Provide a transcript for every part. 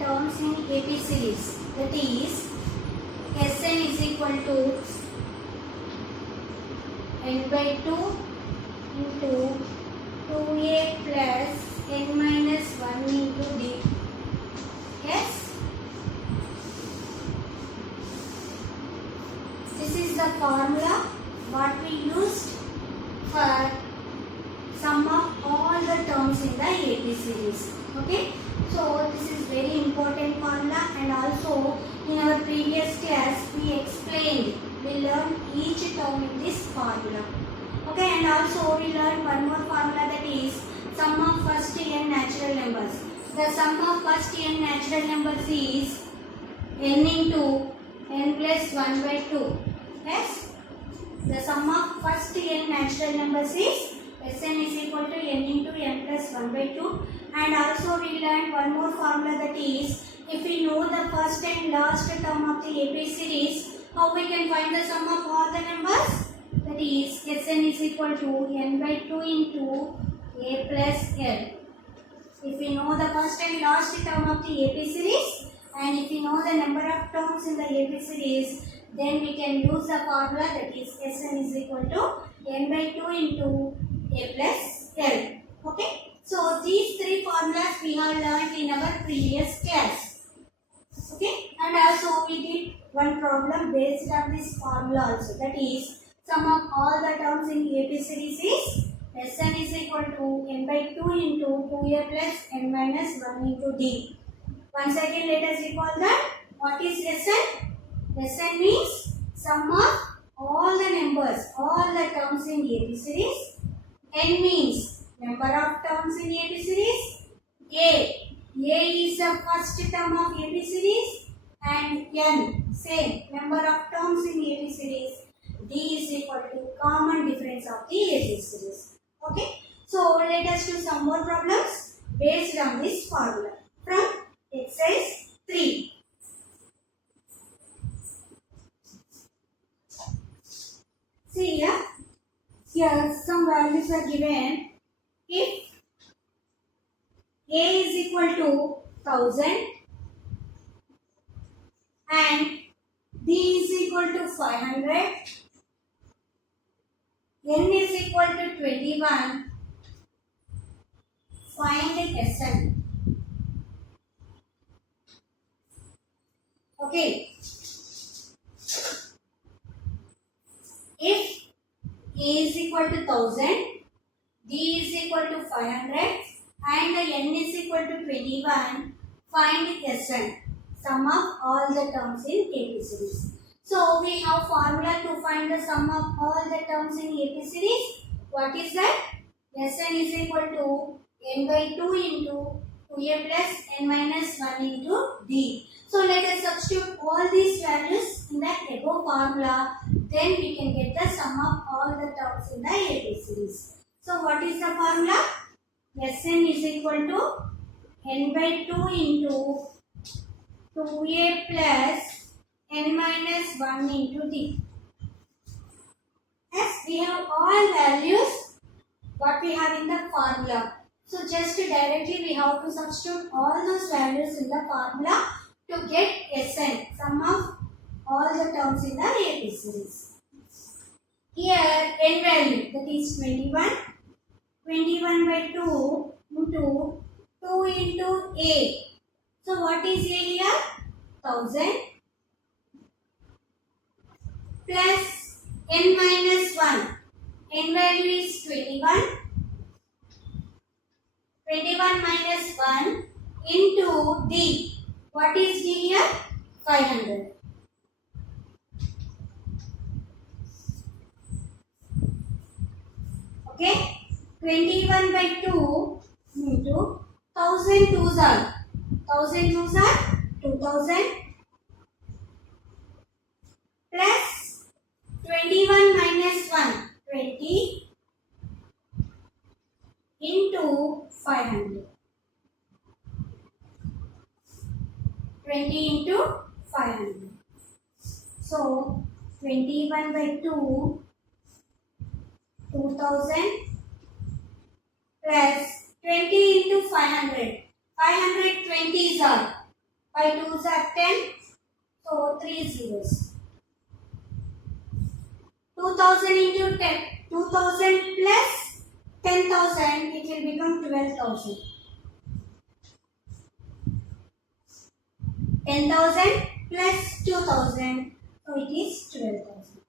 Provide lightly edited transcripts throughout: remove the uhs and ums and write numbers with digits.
terms in AP series. That is Sn is equal to n by 2 into 2a plus n minus 1 into d. Yes? This is the formula what we used for sum of all the terms in the AP series. Okay? So this is very important formula, and also in our previous class we explained, we learned each term in this formula. Okay, and also we learned one more formula, that is sum of first n natural numbers. The sum of first n natural numbers is n into n plus 1 by 2. Yes, the sum of first n natural numbers is Sn is equal to n into n plus 1 by 2. And also we learned one more formula, that is if we know the first and last term of the AP series, how we can find the sum of all the numbers? That is Sn is equal to n by 2 into a plus l. If we know the first and last term of the AP series, and if we know the number of terms in the AP series, then we can use the formula, that is Sn is equal to n by 2 into a plus l. Okay, so these three formulas we have learned in our previous class. Okay, and also we did one problem based on this formula also, that is sum of all the terms in AP series is Sn is equal to n by 2 into 2a plus n minus 1 into d. Once again let us recall that. What is Sn? Sn means sum of all the numbers, all the terms in AP series. N means number of terms in AP series. A is the first term of AP series, and n same number of terms in AP series. D is equal to common difference of the AP series. Okay, so let us do some more problems based on this formula from exercise 3. See here some values are given. If A is equal to 1000 and B is equal to 500, N is equal to 21, find Sn. Okay, if A is equal to 1000, D is equal to 500 and N is equal to 21, find Sn, sum of all the terms in AP series. So we have formula to find the sum of all the terms in AP series. What is that? Sn is equal to n by 2 into 2a plus n minus 1 into d. So let us substitute all these values in the above formula. Then we can get the sum of all the terms in the AP series. So what is the formula? Sn is equal to n by 2 into 2a plus n minus 1 into d. Yes, we have all values what we have in the formula. So just directly we have to substitute all those values in the formula to get Sn, sum of all the terms in the AP series. Here n value, that is 21. 21 by 2 into 2 into a. So what is a here? 1000 plus n minus 1. N value is 21. 21 minus 1 into d. What is d here? 500. Okay, 21 by 2 into 1000 twos are 2000 plus 21 minus 1, 20 into 500. 20 into 500. So 21 by 2, 2000 plus 20 into 500. 520s are 5 2s are 10. So 3 zeros. 2000 into 10. 2000 plus 10,000. It will become 12,000. 10,000 plus 2,000. So it is 12,000.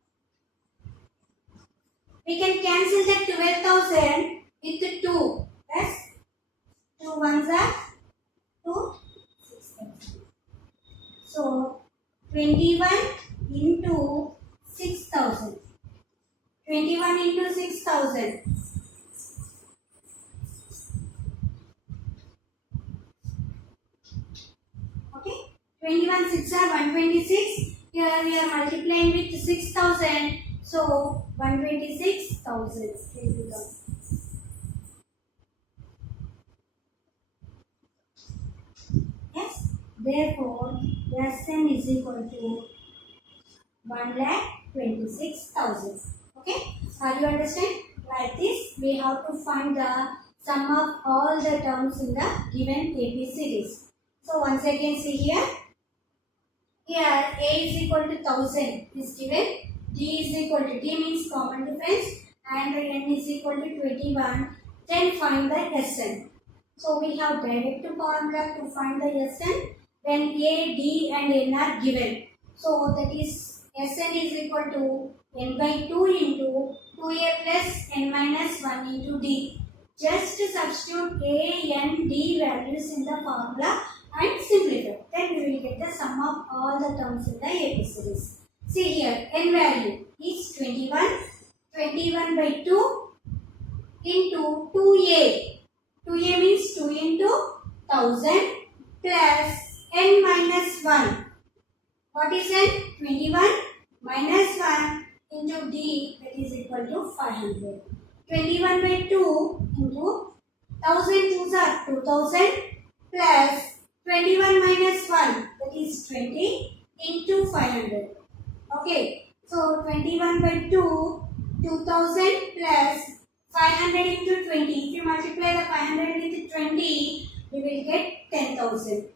We can cancel the 12,000 with 2. Yes. 2 ones are 2. 6,000. So 21 into 6,000. 21 into 6,000. Okay. 21 6 are 126. Here we are multiplying with 6,000. So 126,000 will become. Yes. Therefore, Sn is equal to 1,26,000. Okay. Are you understand? Like this, we have to find the sum of all the terms in the given AP series. So once again, see here. Here A is equal to 1000 is given. D is equal to D means common difference, and N is equal to 21. Then find the Sn. So we have direct formula to find the Sn when A, D and N are given. So that is Sn is equal to N by 2 into 2A plus N minus 1 into D. Just substitute A, N, D values in the formula and simplify. Then we will get the sum of all the terms in the AP series. See here, N value is 21. 21 by 2 into 2A. 2A means 2 into 1000 plus N minus 1. What is N? 21 minus 1 into D, that is equal to 500. 21 by 2 into 1000 2s are 2000 plus 21 minus 1, that is 20 into 500. Okay, so 21 by 2, 2000 plus 500 into 20. If you multiply the 500 with 20, we will get 10,000.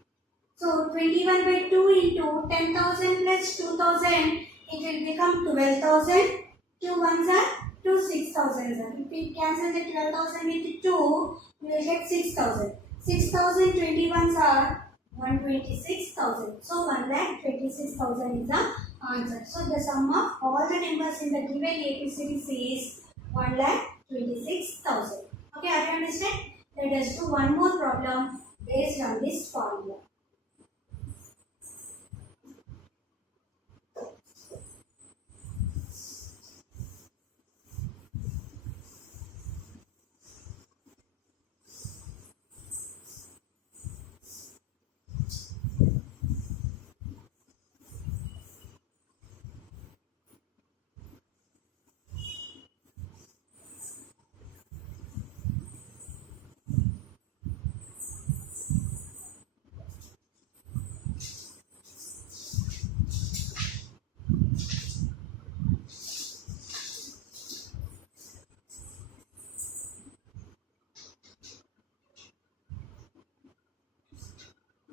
So 21 by 2 into 10,000 plus 2,000, it will become 12,000. 2 ones are 2 6,000. If we cancel the 12,000 with 2, we will get 6,000. 6,000 21s are 126,000. So 1,26,000 is the answer. So the sum of all the numbers in the given AP series is 1,26,000. Okay, are you understand? Let us do one more problem based on this formula.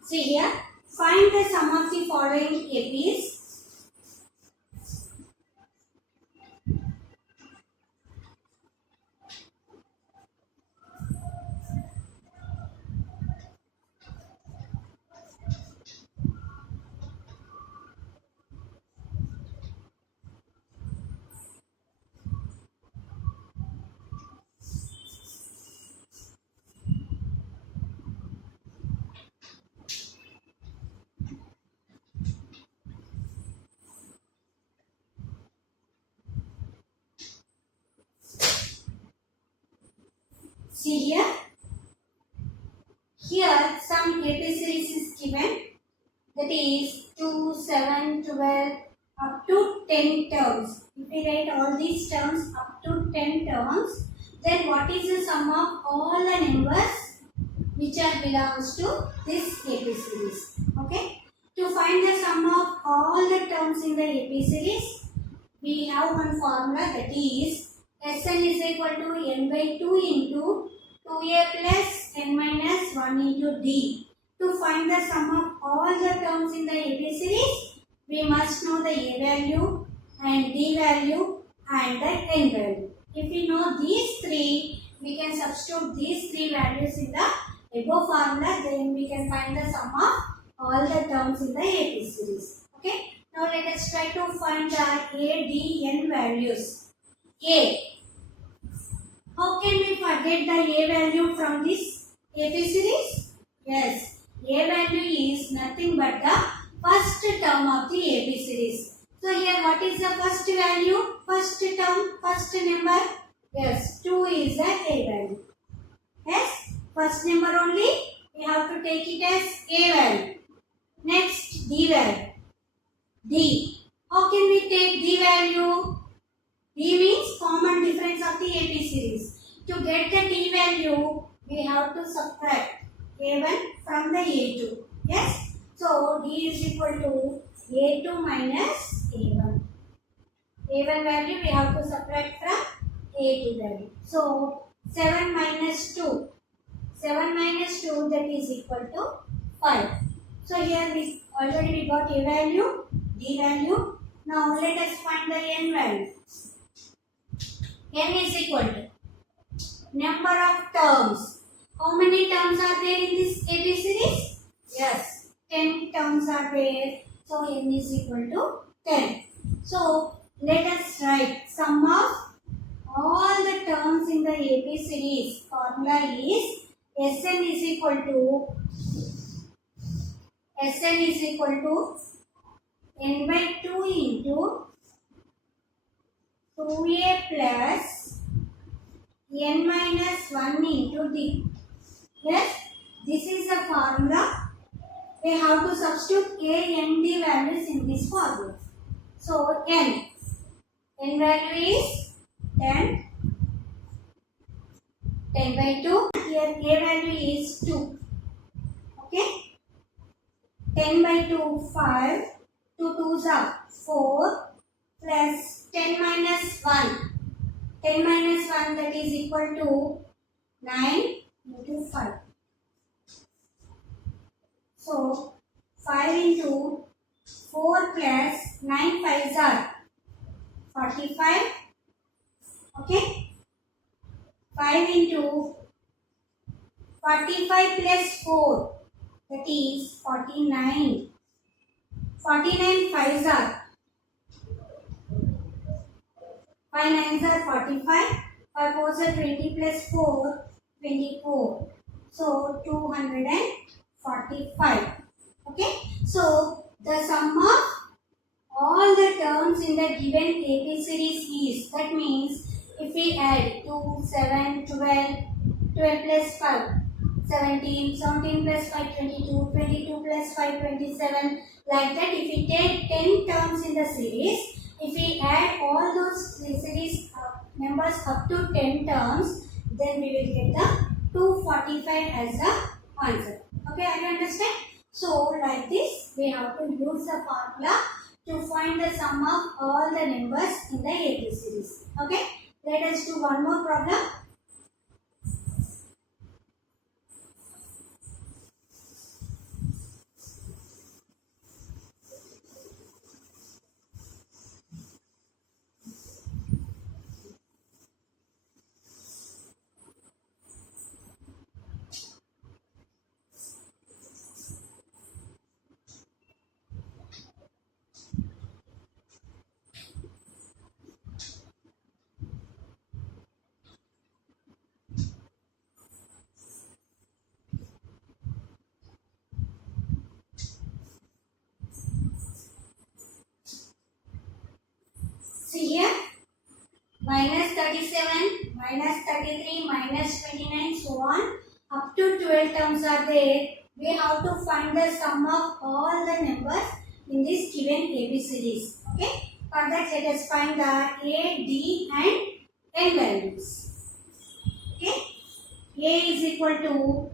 See here, find the sum of the following APs. See here. Here some AP series is given, that is 2, 7, 12 up to 10 terms. If we write all these terms up to 10 terms, then what is the sum of all the numbers which are belongs to this AP series? Okay. To find the sum of all the terms in the AP series, we have one formula, that is Sn is equal to N by 2 into 2A plus N minus 1 into D. To find the sum of all the terms in the AP series, we must know the A value and D value and the N value. If we know these three, we can substitute these three values in the above formula, then we can find the sum of all the terms in the AP series. Okay. Now let us try to find the A, D, N values. A. How can we forget the A value from this AP series? Yes. A value is nothing but the first term of the AP series. So here what is the first value? First term, first number? Yes, 2 is the A value. Yes, first number only, we have to take it as A value. Next, D value. D. How can we take D value? D means common difference of the AP series. To get the D value, we have to subtract A1 from the A2. Yes? So, D is equal to A2 minus A1. A1 value we have to subtract from A2 value. So, 7 minus 2. 7 minus 2, that is equal to 5. So, here we already got A value, D value. Now, let us find the N value. N is equal to number of terms. How many terms are there in this AP series? Yes, 10 terms are there. So, N is equal to 10. So, let us write sum of all the terms in the AP series. Formula is Sn is equal to n by 2 into 2a plus n minus 1 into d. Yes, this is the formula. We have to substitute a, n, d values in this formula. So, n value is 10 by 2. Here a value is 2. Okay. 10 by 2, 5. 2 2s are 4 plus 10 minus 1. 10 minus 1, that is equal to 9 into 5. So, 5 into 4 plus 9 5s are 45. Okay. 5 into 45 plus 4, that is 49. 49 5s are 5 9s are 45. 5 4s are 20 plus 4, 24. So 245. Okay. So the sum of all the terms in the given AP series is, that means if we add 2, 7, 12, 12 plus 5, 17, 17 plus 5, 22, 22 plus 5, 27, like that. If we take 10 terms in the series, if we add all those series numbers up to 10 terms, then we will get the 245 as the answer. Okay, are you understand? So, like this, we have to use the formula to find the sum of all the numbers in the AP series. Okay, let us do one more problem. See here, minus 37, minus 33, minus 29, so on. Up to 12 terms are there. We have to find the sum of all the numbers in this given AP series. Okay. For that, let us find the A, D and N values. Okay. A is equal to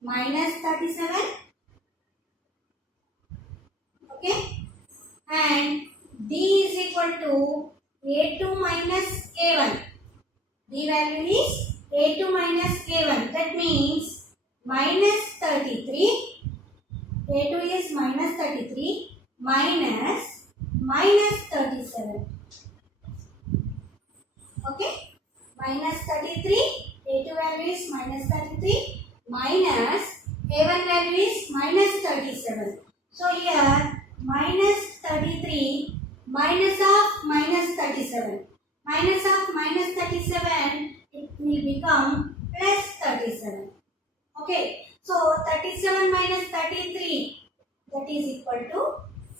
minus 37. Okay. And D is equal to A2 minus A1. D value is A2 minus A1. That means minus 33 A2 is minus 33 minus 37. Okay, minus 33, A2 value is minus 33 minus A1 value is minus 37. So here minus 33 minus of minus 37. Minus of minus 37, it will become plus 37. Okay, so 37 minus 33, that is equal to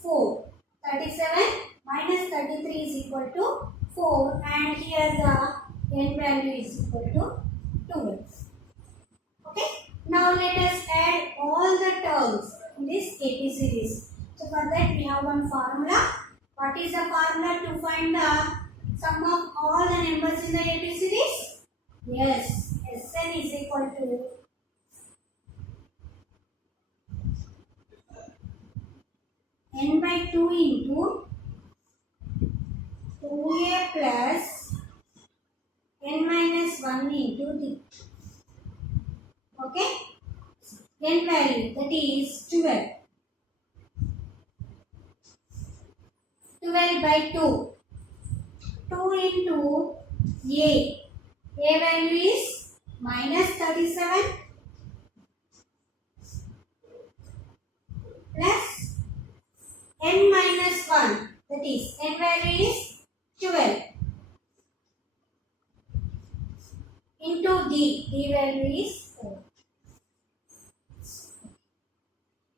4. 37 minus 33 is equal to 4, and here the n value is equal to 12. Okay, now let us add all the terms in this AP series. So for that we have one formula. What is the formula to find the sum of all the numbers in the AP series? Yes, Sn is equal to n by 2 into 2a plus n minus 1 into d. Okay, n value, that is 12. 12 by 2. 2 into a. A value is minus 37 plus n minus 1, that is n value is 12 into d. D value is 4.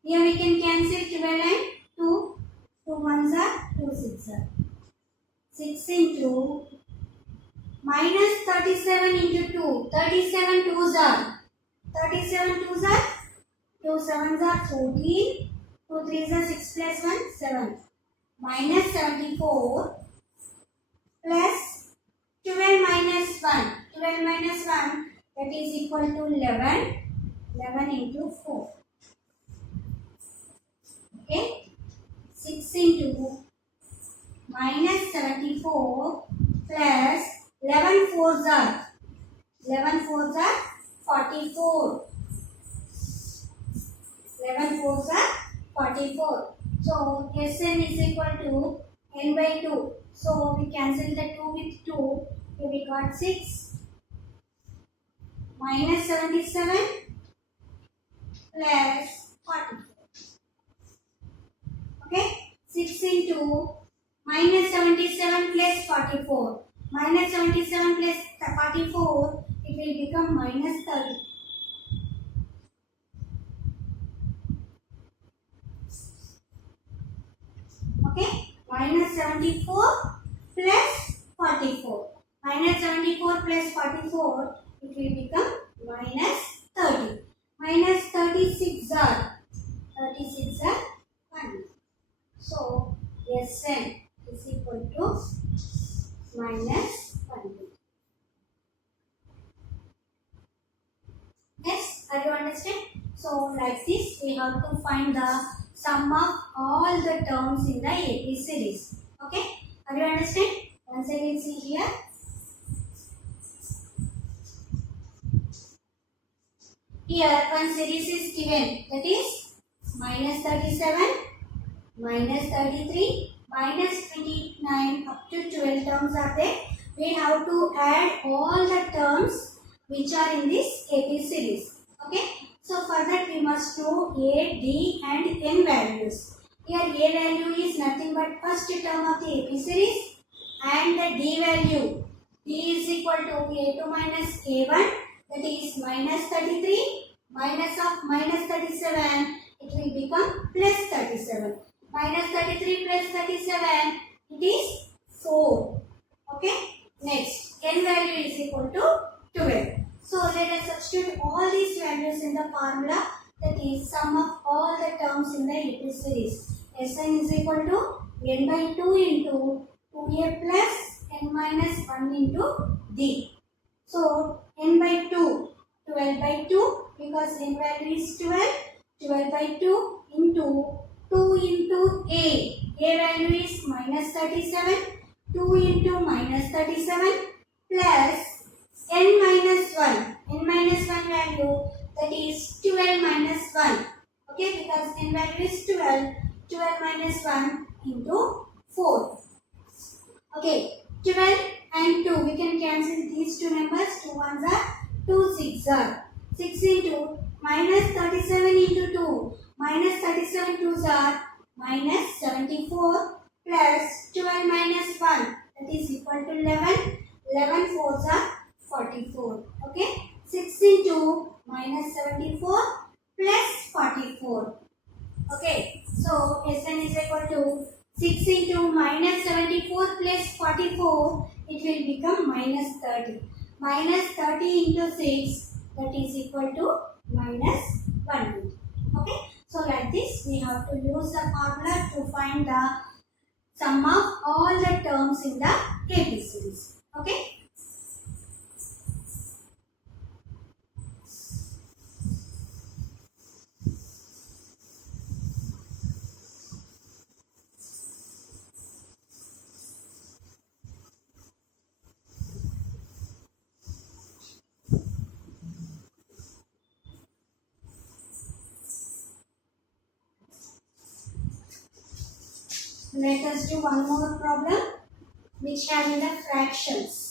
Here we can cancel 12 and 2. 2 ones are 2 6 are. 6 into minus 37 into 2. 37 2s are. 37 2s are. 2 7s are 14. 2 3s are 6 plus 1 7. Minus 74 plus 12 minus 1. 12 minus 1, that is equal to 11. 11 into 4. Okay. 6 into minus 74 plus 11 4s are. 11 4s are 44. 11 4s are 44. So Sn is equal to n by 2. So we cancel the 2 with 2. Here we got 6 minus 77 plus 44. Okay, 6 into minus 77 plus 44. Minus 77 plus 44, it will become minus 30. Okay, minus 74 plus 44. Minus 74 plus 44, it will become minus 30. Minus 36 are 1. So Sn is equal to minus 1. Next, are you understand? So like this, we have to find the sum of all the terms in the AP series. Okay, are you understand? Once again, see here. Here one series is given, that is minus 37, minus 33, minus 29 up to 12 terms are there. We have to add all the terms which are in this AP series. Okay. So for that we must know A, D and N values. Here A value is nothing but first term of the AP series, and the D value, D is equal to A2 minus A1, that is minus 33 minus of minus 37, it will become plus 37. Minus 33 plus 37, it is 4. Okay. Next, N value is equal to 12. So let us substitute all these values in the formula, that is sum of all the terms in the AP series. Sn is equal to n by 2 into 2a plus n minus 1 into d. So n by 2, 12 by 2, because n value is 12, 12 by 2 into 2 into a. A value is minus 37, 2 into minus 37 plus n minus 1. N minus 1 value, that is 12 minus 1. Okay, because n value is 12. 12 minus 1 into 4. Okay, 12 and 2. We can cancel these two numbers. 2 ones are 2 6 are. 6 into minus 37 into 2. Minus 37 twos are minus 74 plus 12 minus 1. That is equal to 11. 11 fours are 44. Okay. 6 into minus 74 plus 44. Okay. So Sn is equal to 6 into minus 74 plus 44. It will become minus 30. Minus 30 into 6. That is equal to minus 1. Okay. So like this we have to use the formula to find the sum of all the terms in the AP series. Okay. Let us do one more problem which having the fractions.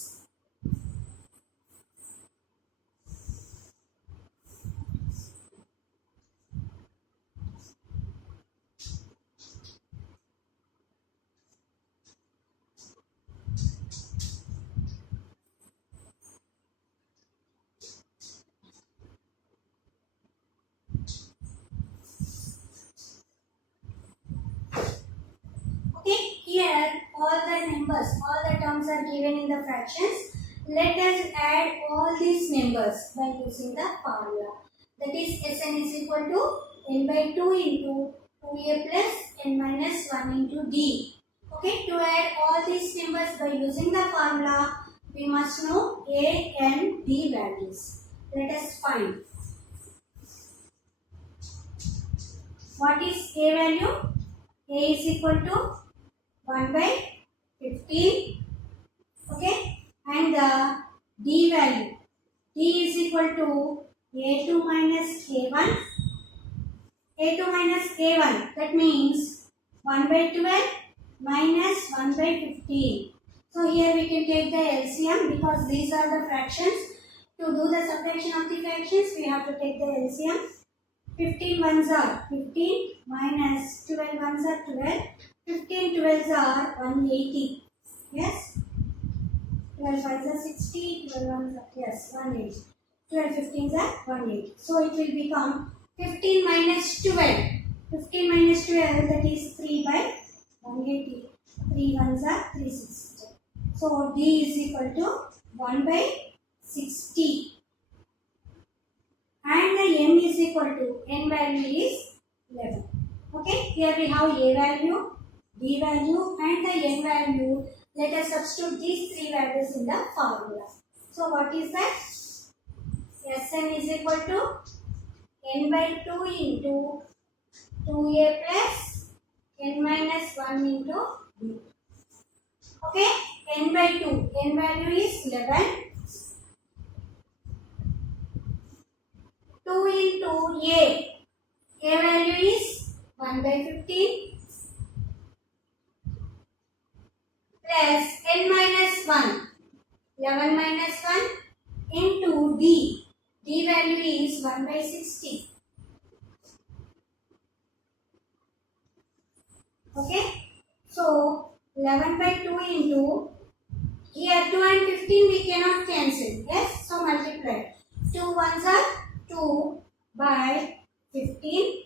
Okay, here all the numbers, all the terms are given in the fractions. Let us add all these numbers by using the formula. That is Sn is equal to n by 2 into 2a plus n minus 1 into d. Okay, to add all these numbers by using the formula, we must know a and d values. Let us find. What is a value? A is equal to 1 by 15. Okay, and the d value, d is equal to a2 minus a1. a2 minus a1, that means 1 by 12 minus 1 by 15. So here we can take the LCM because these are the fractions. To do the subtraction of the fractions, we have to take the LCM. 15 ones are 15 minus 12 ones are 12. 15 12s are 180. Yes. 12 5s are 60. 12 ones are, yes, 180. 12 15s are 180. So it will become 15 minus 12. 15 minus 12, that is 3 by 180. 3 ones are 360. So D is equal to 1 by 60. And the n is equal to, n value is 11. Okay, here we have a value, d value and the n value. Let us substitute these three values in the formula. So what is that? Sn is equal to n by 2 into 2a plus n minus 1 into b. Okay, n by 2, n value is 11. 2 into a value is 1 by 15 plus n minus 1, 11 minus 1 into d value is 1 by 60. Okay, so 11 by 2 into, here 2 and 15 we cannot cancel, yes, so multiply. 2 ones are 2 by 15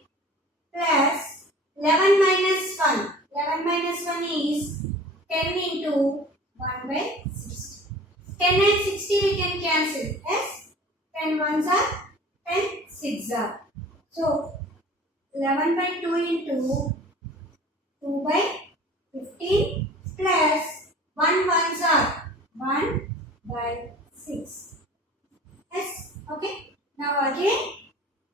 plus 11 minus 1. 11 minus 1 is 10 into 1 by 60. 10 and 60 we can cancel. Yes, 10 ones are 10 6 are. So 11 by 2 into 2 by 15 plus 1 ones are 1 by 6. Yes, okay. Now again,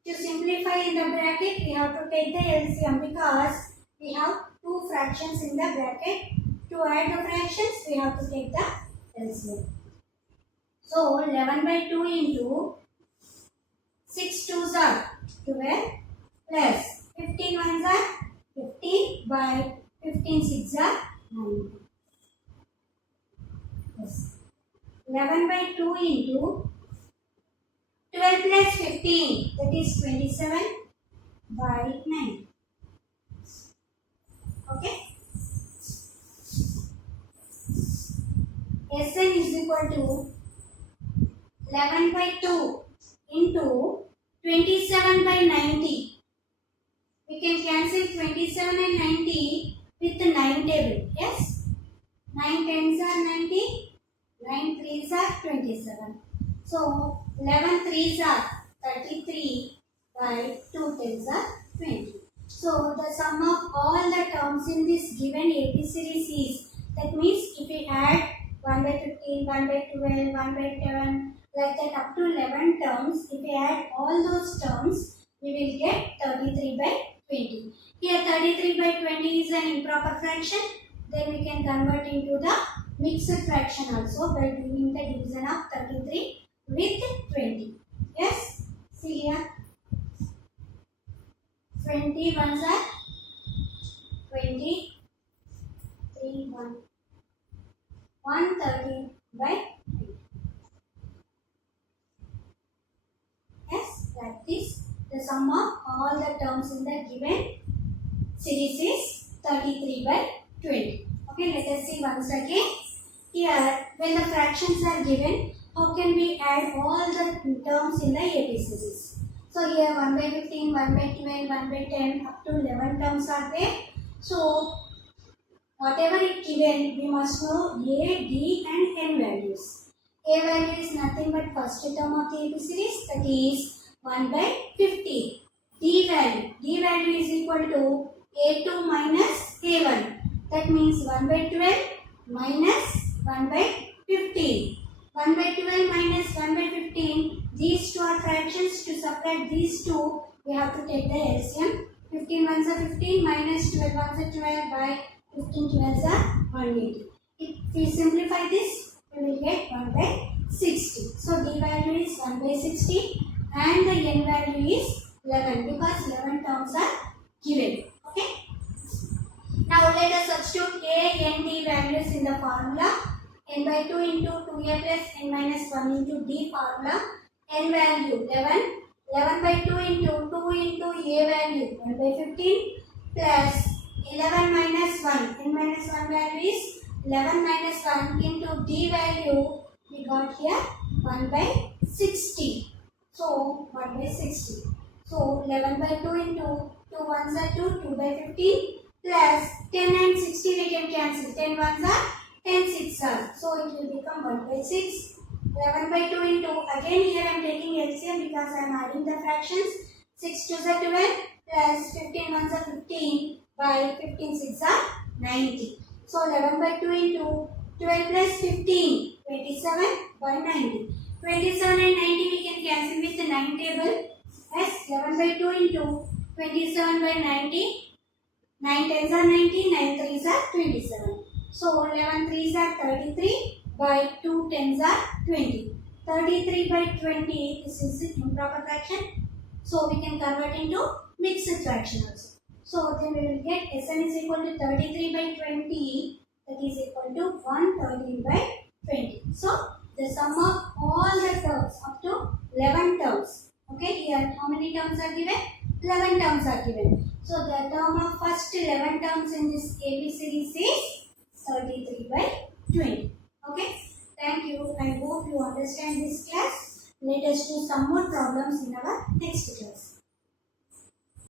to simplify in the bracket, we have to take the LCM because we have two fractions in the bracket. To add the fractions, we have to take the LCM. So 11 by 2 into 6 twos are 12 plus 15 ones are 50 by 15 six are 9. Yes. 11 by 2 into 12 plus 15, that is 27 by 9. Okay. Sn is equal to 11 by 2 into 27 by 90. We can cancel 27 and 90 with the 9 table. Yes? 9 tens are 90, 9 threes are 27. So 11 threes are 33 by 2 tens are 20. So the sum of all the terms in this given AP series is, that means if we add 1 by 15, 1 by 12, 1 by 7, like that up to 11 terms, if we add all those terms, we will get 33 by 20. Here 33 by 20 is an improper fraction. Then we can convert into the mixed fraction also by doing the division of 33 with 20. Yes? See here. 20 ones are 20. 3, 1. 130 by 20. Yes, like this. The sum of all the terms in the given series is 33 by 20. Okay, let us see once again. Here, when the fractions are given, how can we add all the terms in the AP series? So here 1 by 15, 1 by 12, 1 by 10, up to 11 terms are there. So whatever is given, we must know A, D and N values. A value is nothing but first term of the AP series, that is 1 by 50. D value is equal to A2 minus A1. That means 1 by 12 minus 1 by 15. 1 by 12 minus 1 by 15. These two are fractions. To subtract these two, we have to take the LCM. 15 ones are 15 minus 12 ones are 12 by 15 12s are 180. If we simplify this, we will get 1 by 60. So D value is 1 by 60 and the N value is 11 because 11 terms are given. Okay. Now let us substitute A, N, D values in the formula. N by 2 into 2A plus N minus 1 into D formula. N value 11. 11 by 2 into 2 into A value 1 by 15 plus 11 minus 1. N minus 1 value is 11 minus 1 into D value. We got here 1 by 60. So 1 by 60. So 11 by 2 into 2 ones are 2, 2 by 15 plus 10 and 60 we can cancel. 10 ones are 10 6 are. So it will become 1 by 6. 11 by 2 into, again here I am taking LCM because I am adding the fractions. 6 2s are 12 plus 15 ones are 15 by 15 6 are 90. So 11 by 2 into 12 plus 15, 27 by 90. 27 and 90 we can cancel with the 9 table. Yes, 11 by 2 into 27 by 90. 9 tens are 90, 9 threes are 27. So 11 threes are 33 by 2 tens are 20. 33 by 20, this is improper fraction. So we can convert into mixed fraction also. So then we will get Sn is equal to 33 by 20, that is equal to 130 by 20. So the sum of all the terms up to 11 terms. Okay, here how many terms are given? 11 terms are given. So the term of first 11 terms in this AP series is 33 by 20. Okay, thank you. I hope you understand this class. Let us do some more problems in our next class.